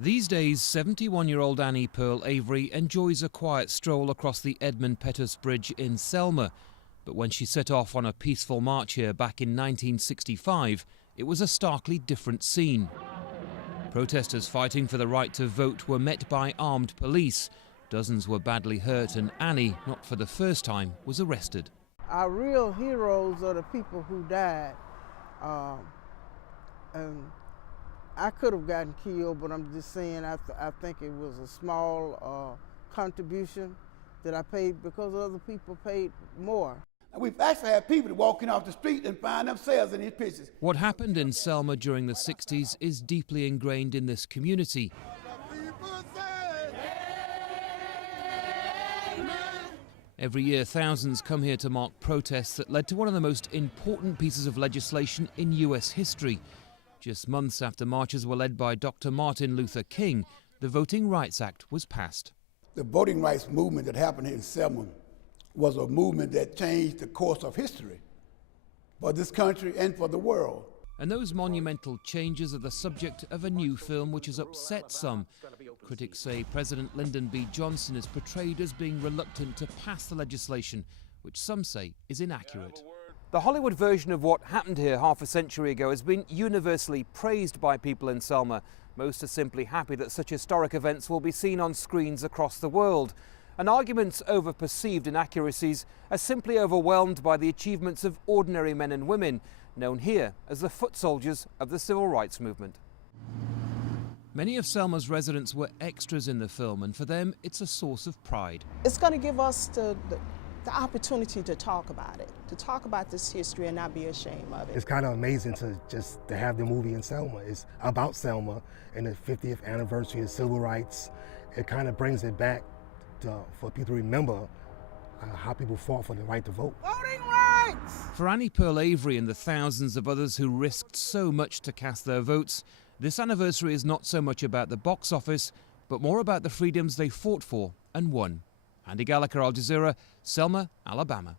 These days, 71-year-old Annie Pearl Avery enjoys a quiet stroll across the Edmund Pettus Bridge in Selma. But when she set off on a peaceful march here back in 1965, it was a starkly different scene. Protesters fighting for the right to vote were met by armed police. Dozens were badly hurt, and Annie, not for the first time, was arrested. Our real heroes are the people who died. And I could have gotten killed, but I'm just saying I think it was a small contribution that I paid because other people paid more. And we've actually had people walking off the street and find themselves in these pictures. What happened in Selma during the 60s is deeply ingrained in this community. Every year, thousands come here to mark protests that led to one of the most important pieces of legislation in US history. Just months after marches were led by Dr. Martin Luther King, the Voting Rights Act was passed. The voting rights movement that happened in Selma was a movement that changed the course of history for this country and for the world. And those monumental changes are the subject of a new film which has upset some. Critics say President Lyndon B. Johnson is portrayed as being reluctant to pass the legislation, which some say is inaccurate. The Hollywood version of what happened here half a century ago has been universally praised by people in Selma. Most are simply happy that such historic events will be seen on screens across the world. And arguments over perceived inaccuracies are simply overwhelmed by the achievements of ordinary men and women, known here as the foot soldiers of the civil rights movement. Many of Selma's residents were extras in the film, and for them it's a source of pride. It's going to give us the opportunity to talk about it, to talk about this history and not be ashamed of it. It's kind of amazing to have the movie in Selma. It's about Selma and the 50th anniversary of civil rights. It kind of brings it back for people to remember how people fought for the right to vote. Voting rights! For Annie Pearl Avery and the thousands of others who risked so much to cast their votes, this anniversary is not so much about the box office, but more about the freedoms they fought for and won. Andy Gallagher, Al Jazeera, Selma, Alabama.